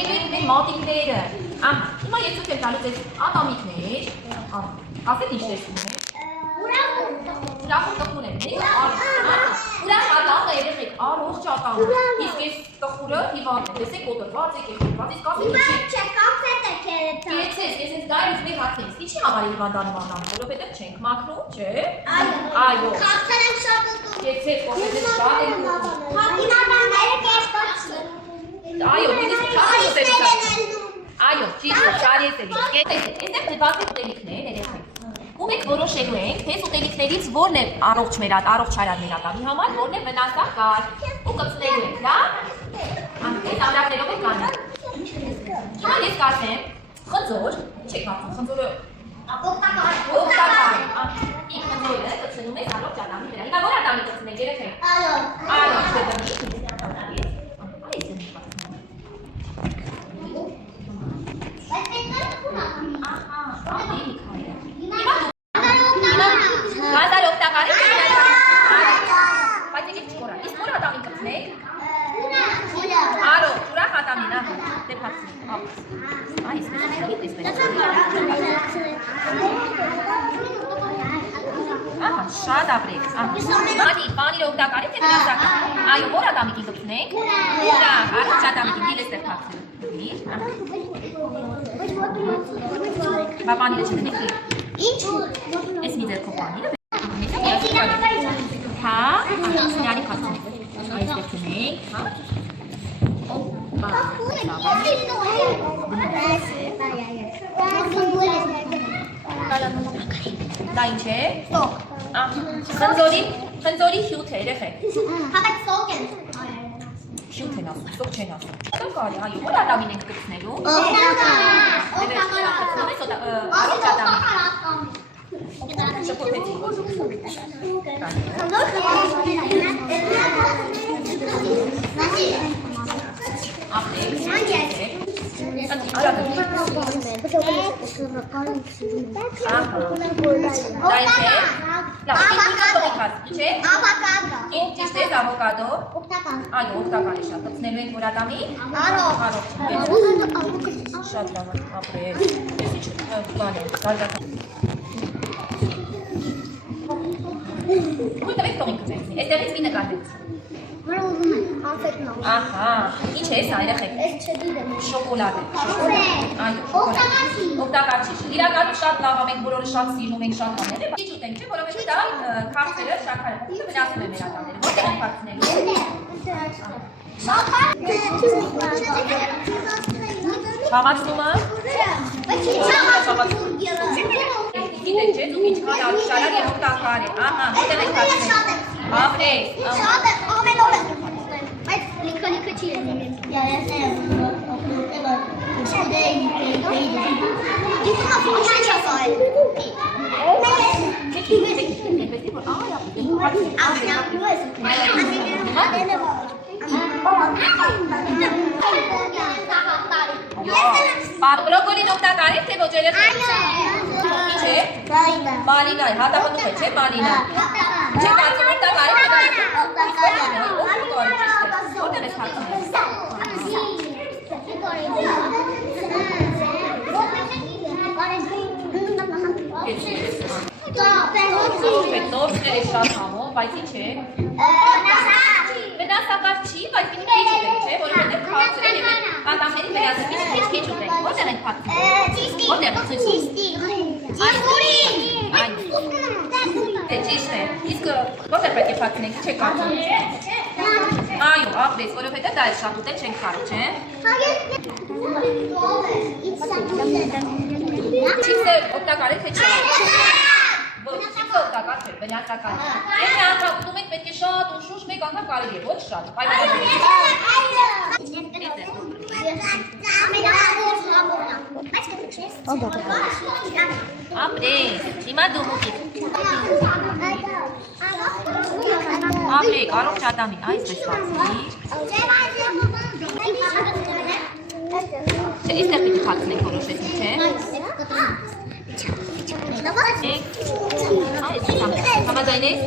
Կողմնեգույն մատիկները։ Հիմա ես ցույց եմ տալիս այս ատամիկներ։ Ասեք ինչ տեսնում եք։ Ուրախ տխուր են, ուրախ ատամը երեխեք, առողջ ատամը։ Իսկ այս տխուրը հիվանդ է, տեսեք կոտրված է, կեղտված, իսկ ասեք ինչի։ Կեցես, ես այս դայրից մի հացես, ինչի համար հիվանդանում անամ, որովհետև չենք մաքրում, չէ։ Այո։ Կեցես, կողմնեգույն շատ են Այո, դիտես քարի ուտելիք։ Այո, ճիշտ է, քարի ուտելիք։ Այստեղ դեպի ուտելիքներ երեխեք։ Ում եք որոշելու ենք, թե ուտելիքներից որն է առողջ մեր առողջարար ատամի համար, որն է վնասակար։ Ու կպցնելու ենք, լավ։ Այս ամրակներով եք անում։ Հիմա ես կասեմ, խնձոր, ինչ եք ասում, խնձորը օգտակար։ Իմ խնձորը կպցնում ես առողջ ատամի վրա։ Հիմա որ ատամի կպցնենք երեխեք։ Առողջ ատամի։ Գազար օգտակար է։ Բայց եկեք չկորան։ Իսկ որ ատամին կպցնենք։ Առողջ, ուրախ ատամին, դե փակցնենք։ Այսպես էսպես։ Շատ ապրեք։ Բանի օգտակար է թե վնասակար։ Այո, որ ատամիկին կպցնենք։ Ուրախ, առողջ ատամիկին դիլ էստեղ փակցնենք։ Բաբանիը չդնեք։ Ինչ։ Էս մի ձեռքով բանիը։ Հա, սնյարի քացնենք։ Այստեղ դնենք, հա։ Դա ինչ է։ Սոկ։ Խնձորի հյութ է, երեխեք։ Հա, բայց սոկ են։ Շուտ են ասում, սոկ չեն ասում։ Օգտակար է, այո, որ ատամին ենք կպցնելու։ Առողջ ատամին։ Շփոթեցի։ Ավոկադո։ Այո, օգտակար է շատ։ Կպցնելու ենք որ ատամի։ Առողջ։ Շատ լավ, ապրեք։ Ես ինչ բան եմ, զարգացա։ Ույ տվեք տողին կծեցնի, այստեղից մի նկատեց։ Որը ուզում եմ, անֆետ նավ։ Ահա, ինչ է սա երեխեք։ Ես չդիրեմ։ Շոկոլադ է։ Այո, օգտակար չի։ Իրականում շատ լավ է, մենք բոլորը շատ սիրում ենք շատ բաներ է։ Ինչ ուտենք, չէ, որովհետև դա քարսերը շաքարը վնասում է մեր ատամները։ Որտեղ ենք փակցնելու։ Շաքար։ Խաղացումը։ Գիտեք չէ, դուք ինչքան առողջարար եւ օգտակար է։ Ահա, որտեղ ենք փակցնելու։ Ապրեք։ Շատ է, ամենօր եմ փակցնել։ Բայց լիքը չի լինի։ Ես եմ օգտակար։ Բրոկոլին օգտակար է, թե ոչ երեխեք։ Ինչ է։ Մալինա է, հատապտում է, չէ, մալինա։ Չէ, կարծում օգտակար է, թե ոչ։ Որտեղ ես փակցնում։ Նորսներ է շատ համով, բայց ինչ է։ Վնասակար չի, բայց մի քիչ ուտենք, չէ, որովհետև քաղցրել է ատամների վերածը քիչ ուտենք։ Որտեղ ենք փակցնում։ Որտեղ ցույց։ Ճիշտ է։ Իսկ որտեղ պետք է փակցնենք, չէ՞ կարծում։ Այո, ապրես, որովհետև դա է շատ ուտել չենք կարող, չէ։ Չիպսը օգտակար է, թե չէ։ Ոչ, չիպսը օգտակար չէ, վնասակար է։ Եթե անգամ ուտում եք, պետք է շատ ուշուշ մեկ անգամ կարելի է, ոչ շատ։ Ապրես, հիմա դու մուտիկ։ Ապրեք, առողջ ատամին, այսպես բացի։ Այստեղ պիտի փակցնենք որոշեցինք, չէ՞։ Համաձայն ես։